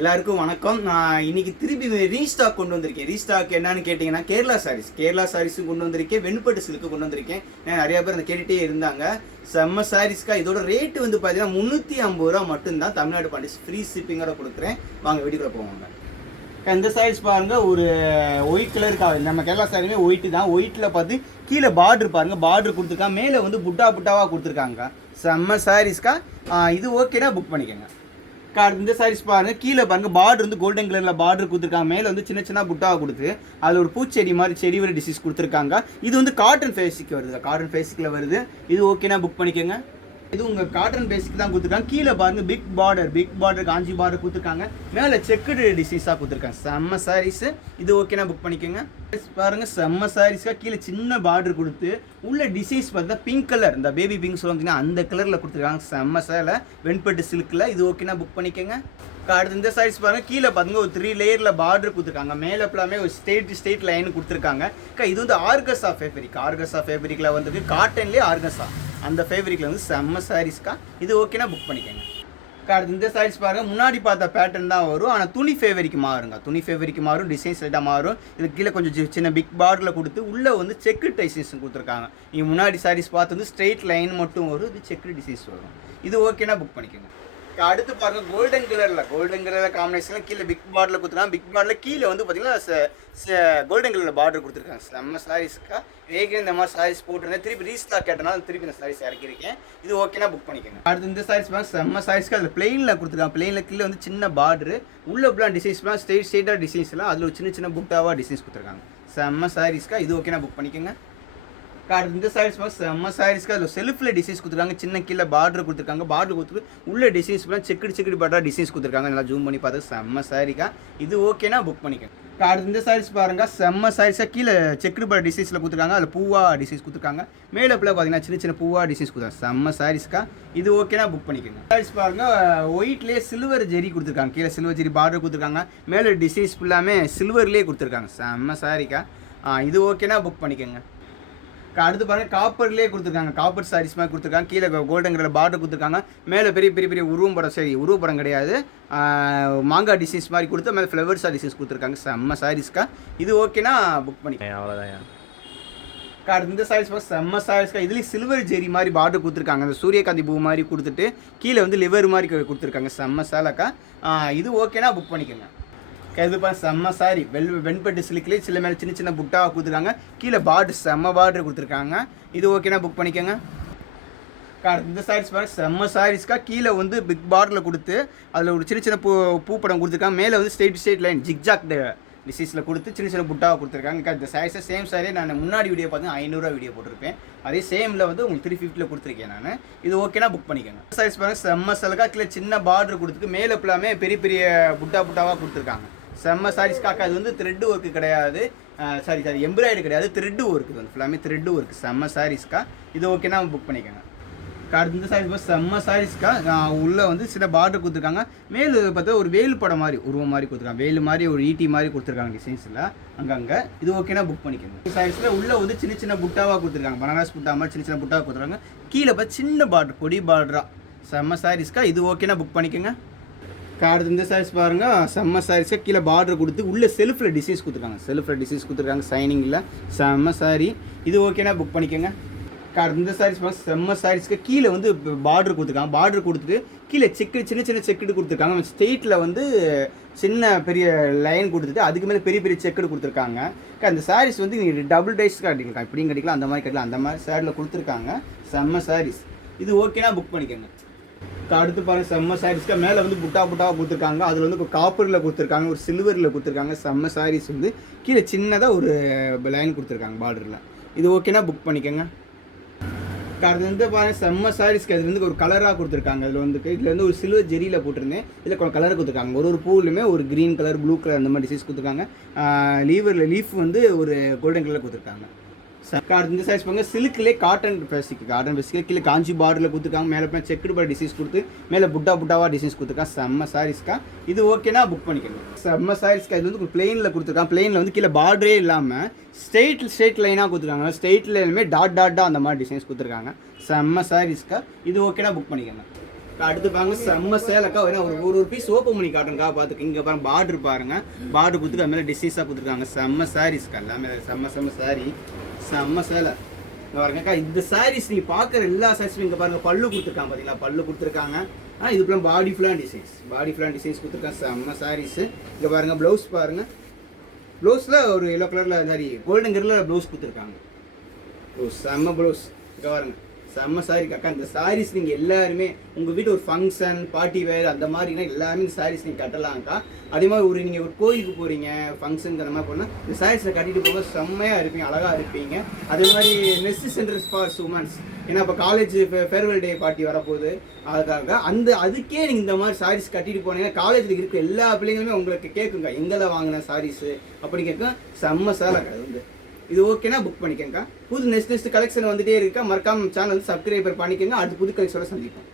எல்லாருக்கும் வணக்கம். நான் இன்னைக்கு திருப்பி ரீஸ்டாக் கொண்டு வந்திருக்கேன். ரீஸ்டாக் என்னன்னு கேட்டிங்கன்னா கேரளா சாரீஸும் கொண்டு வந்திருக்கேன், வெண்பட்டு சில்க்கு கொண்டு வந்திருக்கேன். நிறைய பேர் அந்த கேட்டுகிட்டே இருந்தாங்க. செம்ம சாரீஸ்க்கா. இதோட ரேட்டு வந்து பார்த்தீங்கன்னா 350 ரூபா மட்டும்தான். தமிழ்நாடு பாண்டிஸ் ஃப்ரீ ஷிப்பிங்கோட கொடுக்குறேன். வாங்க வீட்டுக்குள்ள போவாங்க. இந்த சாரீஸ் பாருங்க, ஒரு ஒயிட் கலருக்காக நம்ம கேரளா சாரியுமே ஒயிட்டு தான். ஒயிட்டில் பார்த்து கீழே பார்டர் பாருங்க, பார்டர் கொடுத்துருக்காங்க. மேலே வந்து புட்டாவாக கொடுத்துருக்காங்க. செம்ம சாரீஸ்க்கா. இது ஓகேனா புக் பண்ணிக்கோங்க. இந்த சாரீஸ் பாருங்கள், கீழே பாருங்கள் பார்டர் வந்து கோல்டன் கலரில் பார்டர் கொடுத்துருக்காங்க. மேலே வந்து சின்ன சின்ன புட்டாவை கொடுத்து அதில் ஒரு பூச்செடி மாதிரி செடி வர டிசைஸ் கொடுத்துருக்காங்க. இது வந்து காட்டன் ஃபேஸிக்கு வருது, காட்டன் ஃபேஸிக்கில் வருது. இது ஓகேனா புக் பண்ணிக்கோங்க. இது உங்கள் காட்டன் பேசிக் தான் கொடுத்துருக்காங்க. கீழே பாருங்கள் பிக் பார்டர் காஞ்சி பார்டர் கொடுத்துருக்காங்க. மேலே செக்குடு டிசைஸாக கொடுத்துருக்காங்க. செம்ம சாரீஸு. இது ஓகேனா புக் பண்ணிக்கோங்க. பாருங்கள், செம்ம சாரீஸ்க்காக கீழே சின்ன பார்டர் கொடுத்து உள்ள டிசைஸ் பார்த்தா பிங்க் கலர், இந்த பேபி பிங்க் சொல்லுவாங்கன்னா அந்த கலரில் கொடுத்துருக்காங்க. செம்ம சேலை வெண்பட்டு சில்கில். இது ஓகேனா புக் பண்ணிக்கோங்க. அடுத்து இந்த சாரீஸ் பாருங்கள், கீழே பாருங்க ஒரு 3 லேயரில் பார்டர் கொடுத்துருக்காங்க. மேலே ஃபுல்லாமே ஒரு ஸ்ட்ரெயிட் லைன் கொடுத்துருக்காங்க. இது வந்து ஆர்கஸா ஃபேப்ரிக்கில் வந்துருக்கு. காட்டன்லேயே ஆர்கஸா அந்த ஃபேப்ரிக்கில் வந்து செம்ம சாரீஸ்க்கா. இது ஓகேனா புக் பண்ணிக்கோங்க. அடுத்து இந்த சாரீஸ் பாருங்கள், முன்னாடி பார்த்த பேட்டர்ன் தான் வரும், ஆனால் துணி ஃபேவரிக்கு மாறும், டிசைன்ஸ் லைட்டாக மாறும். இது கீழே கொஞ்சம் சின்ன பிக் பார்டரில் கொடுத்து உள்ளே வந்து செக்கு டிசைன்ஸ் கொடுத்துருக்காங்க. நீங்கள் முன்னாடி சாரீஸ் பார்த்து வந்து ஸ்ட்ரெயிட் லைன் மட்டும் வரும், இது செக்கு டிசைன்ஸ் வரும். இது ஓகேனா புக் பண்ணிக்கோங்க. அடுத்து பாருங்கள், கோல்டன் கலரில் காம்பினேஷனில் கீழே பிக் பார்டரில் கொடுத்துருக்காங்க. பிக் பார்டரில் கீழே வந்து பார்த்தீங்கன்னா கோல்டன் கலரில் பார்டர் கொடுத்துருக்காங்க. நம்ம சாரீஸ்க்கா. வேகே இந்த மாதிரி சாரீஸ் போட்டுருந்தேன், திருப்பி ரீஸ்டாக் கேட்டனால திருப்பி இந்த சாரீஸ் இறக்கிருக்கேன். இது ஓகேனா புக் பண்ணிக்கோங்க. அடுத்து இந்த சாரீஸ் பாருங்கள், செம்ம சாரீஸ்க்கு அதில் பிளெயினில் கொடுத்துருக்காங்க. பிளெயினில் கீழே வந்து சின்ன பார்டரு, உள்ள இப்பெல்லாம் டிசைன்ஸ்லாம் ஸ்ட்ரெயிட்டாக டிசைன்ஸ்லாம் அதில் ஒரு சின்ன புட்டாவாக டிசைன்ஸ் கொடுத்துருக்காங்க. செம்ம சாரீஸ்க்கா. இது ஓகேனா புக் பண்ணிக்கோங்க. அடுத்து இந்த சாரீஸ் பார்த்து செம்ம சாரீஸ்க்கு அதில் செல்ஃபில் டிசைன்ஸ் கொடுத்துருக்காங்க. சின்ன கீழே பார்டர் கொடுத்துருக்காங்க. பார்டர் கொடுத்துட்டு உள்ள டிசைன்ஸ் செக்குடு பார்டர் டிசைன்ஸ் கொடுத்துருக்காங்க. நல்லா ஜூம் பண்ணி பார்த்து செம்ம சாரீக்கா. இது ஓகேனா புக் பண்ணிக்கோங்க. அடுத்து இந்த சாரீஸ் பாருங்கள், செம்ம சாரீஸாக கீழே செக்குடு பார்டர் டிசைன்ஸில் கொடுத்துருக்காங்க. அதில் பூவாக டிசைன்ஸ் கொடுத்துருக்காங்க. மேலே ஃபுல்லாக பார்த்தீங்கன்னா சின்ன பூவாக டிசைன்ஸ் கொடுத்தாங்க. செம்ம சாரீஸ்க்கா. இது ஓகேனா புக் பண்ணிக்கோங்க. சாரீஸ் பாருங்கள், ஒயிட்லேயே சில்வர் ஜெரி கொடுத்துருக்காங்க. கீழே சில்வர் ஜெரி பார்டர் கொடுத்துருக்காங்க. மேலே டிசைன்ஸ் ஃபுல்லாமே சில்வர்லேயே கொடுத்துருக்காங்க. செம்ம சாரீக்கா. இது ஓகேனா புக் பண்ணிக்கோங்க. அடுத்து பாருங்கள், காப்பர்லேயே கொடுத்துருக்காங்க. காப்பர் சாரீஸ் மாதிரி கொடுத்துருக்காங்க. கீழே கோல்டன் கலர் பார்டர் கொடுத்துருக்காங்க. மேலே பெரிய உருவப்படம் கிடையாது, மாங்காய் டிசைன்ஸ் மாதிரி கொடுத்து மேலே ஃப்ளவர்ஸாக டிசைன்ஸ் கொடுத்துருக்காங்க. செம்ம சாரீஸ்க்கா. இது ஓகேனா புக் பண்ணிக்கோங்க. அவ்வளோதான். அடுத்து இந்த சாரீஸ் பார்த்து செம்ம சாரீஸ்க்கா. இதுலேயும் சில்வர் ஜெரி மாதிரி பார்டர் கொடுத்துருக்காங்க. அந்த சூரியகாந்தி பூ மாதிரி கொடுத்துட்டு கீழே வந்து லிவர் மாதிரி கொடுத்துருக்காங்க. செம்ம சேலைக்கா. இது ஓகேனா புக் பண்ணிக்கோங்க. இது செம்ம சாரி வெண்பட்டு சில்க்லேயே சில மேலே சின்ன புட்டாவை கொடுத்துருக்காங்க. கீழே பார்டர் செம்ம பார்டர் கொடுத்துருக்காங்க. இது ஓகேனா புக் பண்ணிக்கோங்க. இந்த சாரீஸ் பாருங்கள், செம்ம சாரீஸ்க்கா. கீழே வந்து பிக் பார்டரில் கொடுத்து அதில் ஒரு சின்ன பூப்படம் கொடுத்துருக்காங்க. மேலே வந்து ஸ்ட்ரெயிட் லைன் ஜிக்ஜாக் டிசைஸில் கொடுத்து சின்ன புட்டாவை கொடுத்துருக்காங்க. இந்த சாரீஸை சேம் சாரியை நான் முன்னாடி வீடியோ பார்த்தீங்கன்னா 500 ரூபா வீடியோ போட்டிருப்பேன். அதே சேமில் வந்து உங்களுக்கு 350 கொடுத்துருக்கேன் நான். இது ஓகேனா புக் பண்ணிக்கோங்க. சாரீஸ் பாருங்கள், செம்ம சலுக்கா. கீழே சின்ன பார்டர் கொடுத்துட்டு மேலே ஃபுல்லாமே பெரிய புட்டாவாக கொடுத்துருக்காங்க. செம்ம சாரீஸ்க்காக. அது வந்து த்ரெட் ஒர்க்கு கிடையாது, சாரி எம்ப்ராய்டரி கிடையாது, த்ரெட்டு ஒர்க்கு வந்து ஃபுல்லாமே த்ரெட்டு ஒர்க்கு. செம்ம சாரீஸ்க்கா. இது ஓகேனா புக் பண்ணிக்கோங்க. அடுத்து இந்த சாரீஸ் பார்த்து செம்ம சாரீஸ்க்கா. உள்ளே வந்து சில பார்டர் கொடுத்துருக்காங்க. மேலே பார்த்தா ஒரு வேலு படம் மாதிரி உருவம் மாதிரி கொடுத்துருக்காங்க. வேலு மாதிரி ஒரு ஈட்டி மாதிரி கொடுத்துருக்காங்க டிசைன்ஸில் அங்கங்கே. இது ஓகேனா புக் பண்ணிக்கோங்க. இந்த சாரீஸில் உள்ளே வந்து சின்ன புட்டாவாக கொடுத்துருக்காங்க. பனாரஸ் புட்டா மாதிரி சின்ன புட்டாவாக கொடுத்துருக்காங்க. கீழே பார்த்து சின்ன பார்டர் பொடி பார்டராக. செம்ம சாரீஸ்க்கா. இது ஓகேனா புக் பண்ணிக்கோங்க. அடுத்து இந்த சாரீஸ் பாருங்கள், செம்ம சாரீஸாக. கீழே பார்டர் கொடுத்து உள்ளே செல்ஃபில் டிசைன்ஸ் கொடுத்துருக்காங்க. சைனிங்கில். செம்ம சாரி. இது ஓகேனா புக் பண்ணிக்கோங்க. அடுத்து இந்த சாரீஸ் பாருங்கள், செம்ம சாரீஸ்க்கு. கீழே வந்து பார்டர் கொடுத்துருக்காங்க. பார்டர் கொடுத்துட்டு கீழே சின்ன செக்குடு கொடுத்துருக்காங்க. ஸ்ட்ரெயிட்டில் வந்து பெரிய லைன் கொடுத்துட்டு அதுக்கு மேலே பெரிய செக்குடு கொடுத்துருக்காங்க. அந்த சாரீஸ் வந்து நீங்கள் டபுள் டைஸ் கட்டிக்கலாம், இப்படியும் கட்டிக்கலாம், அந்த மாதிரி கட்டிக்கலாம். அந்த மாதிரி சேரில் கொடுத்துருக்காங்க. செம்ம சாரீஸ். இது ஓகேனா புக் பண்ணிக்கோங்க. அடுத்து பாருங்கள், செம்ம சாரீஸ்க்கு. மேலே வந்து புட்டாவாக கொடுத்துருக்காங்க. அதில் வந்து காப்பரில் கொடுத்துருக்காங்க, ஒரு சில்வரில் கொடுத்துருக்காங்க. செம்ம சாரீஸ் வந்து கீழே சின்னதாக ஒரு லைன் கொடுத்துருக்காங்க பார்டரில். இது ஓகேனா புக் பண்ணிக்கோங்க. அடுத்து வந்து பாருங்கள், செம்ம சாரீஸ்க்கு. அது வந்து ஒரு கலராக கொடுத்துருக்காங்க. இதில் வந்து ஒரு சில்வர் ஜெரியில் போட்டிருந்தேன். இதில் கொஞ்சம் கலர் கொடுத்துருக்காங்க. ஒரு பூவிலுமே ஒரு க்ரீன் கலர், ப்ளூ கலர் அந்த மாதிரி டிசைன்ஸ் கொடுத்துருக்காங்க. லீஃப் வந்து ஒரு கோல்டன் கலரில் கொடுத்துருக்காங்க. இந்த சைஸ் பாருங்க, சில்க்லேயே காட்டன் பேசிக் கீழே காஞ்சி பார்டரில் கொடுத்துருக்காங்க. மேலே செக்குடு பார்டர் டிசைன்ஸ் கொடுத்து மேலே புட்டாவாக டிசைன்ஸ் கொடுத்துருக்காங்க. செம்ம சாரீஸ்க்கா. இது ஓகேனா புக் பண்ணிக்கணும். செம்ம சாரீஸ்க்கா. இது வந்து ஒரு பிளெயினில் கொடுத்துருக்காங்க. பிளெயினில் வந்து கீழே பார்டரே இல்லாமல் ஸ்ட்ரெயிட் லைனாக கொடுத்துருக்காங்க. ஸ்ட்ரெயிட் லைனுமே டாட்டாக அந்த மாதிரி டிசைன்ஸ் கொடுத்துருக்காங்க. செம்ம சாரீஸ்க்கா. இது ஓகேனா புக் பண்ணிக்கணும். அடுத்து பாருங்க செம்ம சேலக்கா ஒரு பீஸ் ஓப்பன் பண்ணி காட்டுங்கக்கா பார்த்துக்கு. இங்கே பாருங்க பார்டர் பாருங்க, பார்டர் கொடுத்துட்டு அது மேலே டிசைன்ஸாக கொடுத்துருக்காங்க. செம்ம சாரீஸ்க்கா எல்லாமே, செம்ம சாரீ, செம்ம சேலை. இங்கே பாருங்கக்கா இந்த சாரீஸ் நீங்கள் பார்க்குற எல்லா சாரீஸும் இங்கே பாருங்க பல்லு கொடுத்துருக்காங்க பார்த்தீங்களா, பல்லு கொடுத்துருக்காங்க. இதுக்குலாம் பாடி ஃபுல்லாக டிசைன்ஸ் கொடுத்துருக்காங்க. செம்ம சாரீஸு. இங்கே பாருங்க ப்ளவுஸ் பாருங்க, ப்ளவுஸில் ஒரு எல்லோ கலரில் சாரி கோல்டன் கலரில் ப்ளவுஸ் கொடுத்துருக்காங்க. செம்ம ப்ளவுஸ். இங்கே பாருங்க செம்ம சாரி அக்கா. இந்த சாரீஸ் நீங்கள் எல்லாருமே உங்கள் வீட்டு ஒரு ஃபங்க்ஷன் பார்ட்டி வேர் அந்த மாதிரினா எல்லாருமே இந்த சாரீஸ் நீங்கள் கட்டலாம்க்கா. அதே மாதிரி நீங்கள் ஒரு கோயிலுக்கு போகிறீங்க ஃபங்க்ஷனுக்கு அந்த மாதிரி போனால் இந்த சாரீஸில் கட்டிட்டு போக செம்மையாக இருப்பீங்க, அழகாக இருப்பீங்க. அதே மாதிரி நெஸ்ட் சென்டர்ஸ் ஃபார் உமன்ஸ், ஏன்னா இப்போ காலேஜ் ஃபேர்வெல் டே பார்ட்டி வரப்போகுது, அதுக்காக அதுக்கே நீங்கள் இந்த மாதிரி சாரீஸ் கட்டிட்டு போனீங்கன்னா காலேஜில் இருக்க எல்லா பிள்ளைங்களுமே உங்களுக்கு கேட்குங்க எங்களை வாங்கின சாரீஸு அப்படி கேட்கும். செம்ம சாலாக்கா அது இது ஓகேனா புக் பண்ணிக்கோங்க. புது நெக்ஸ்ட் கலெக்ஷன் வந்துட்டே இருக்கா. மறக்காம சேனல் சப்ஸ்கிரைபர் பண்ணிக்கோங்க. அடுத்து புது கலெக்ஷனோட சந்திப்போம்.